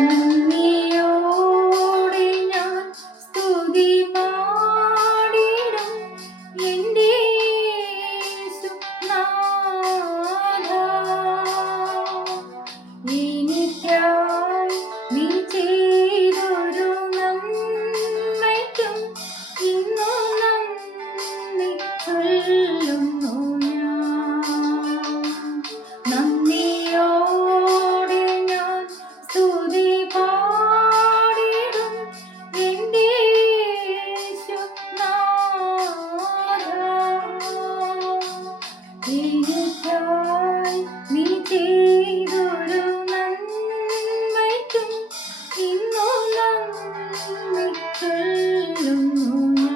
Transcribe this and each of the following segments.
നന്ദിയോടെ ഞാൻ സ്തുതി പാടിടും എൻ്റെ യേശുനാഥാ. എനിക്കായി നീ ചെയ്തൊരു നന്മയ്ക്കും ഇന്നു നന്ദി ചൊല്ലുന്നു ഞാൻ. നന്ദിയോടെ ഞാൻ സ്തുതി പാടിടും എൻ്റെ യേശുനാഥാ. എനിക്കായി നീ ചെയ്തൊരു നന്മയ്ക്കും ഇന്നു നന്ദി ചൊല്ലുന്നു ഞാൻ.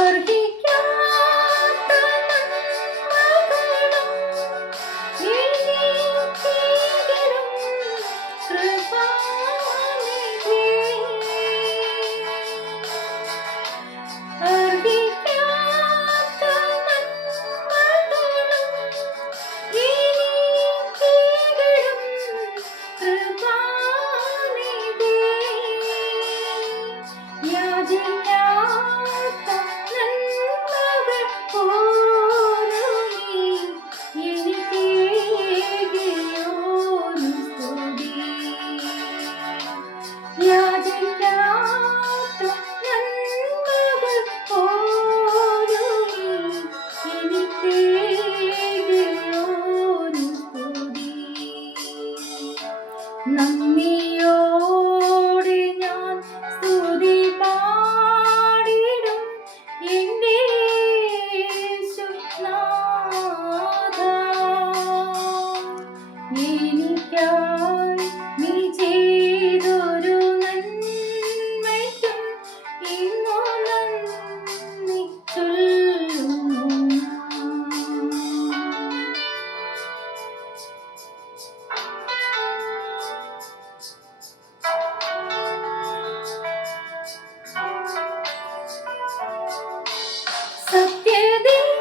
അർഹിക്കാത്ത നന്മകളും എനിക്കേകിടും കൃപാനിധി. അർഹിക്കാത്ത നന്മകളും എനിക്കേകിടും കൃപാനിധി. യാചിക്കാത്ത നന്മകൾ പോലും എനിക്കേകിയോരു സ്തുതി. യാചിക്കാത്ത നന്മകൾ പോലും എനിക്കേകിയോരു സ്തുതി. നന്ദിയോടെ ഞാൻ സ്തുതി പാടിടും എൻ്റെ യേശുനാഥാ. എനിക്കായി നീ ചെയ്തൊരു നന്മയ്ക്കും ഇന്നു നന്ദി ചൊല്ലുന്നു ഞാൻ.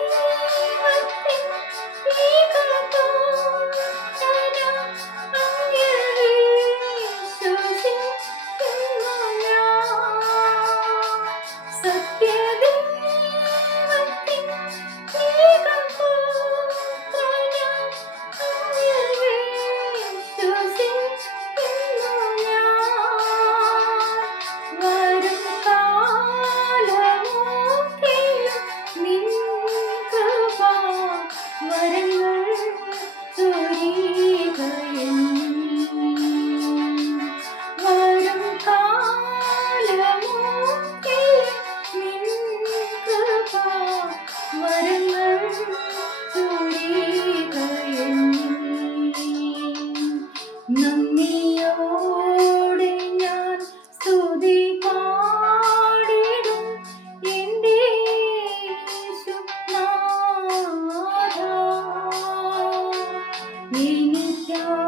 സത്യദൈവത്തിൻ ഏകപുത്രനാം അങ്ങയിൽ വിശ്വസിക്കുന്നു ഞാൻ. സത്യദൈവത്തിൻ ഏകപുത്രനാം അങ്ങയിൽ വിശ്വസിക്കുന്നു ഞാൻ. വരും കാലമൊക്കെയും നിൻ കൃപാ വരങ്ങൾ ചൊരിയുക എന്നിൽ. വരും കാലമൊക്കെയും നിൻ കൃപാ വരങ്ങൾ ചൊരിയുക എന്നിൽ. നന്ദിയോടെ ഞാൻ സ്തുതി പാടിടും എൻ്റെ യേശുനാഥാ. എനിക്കായി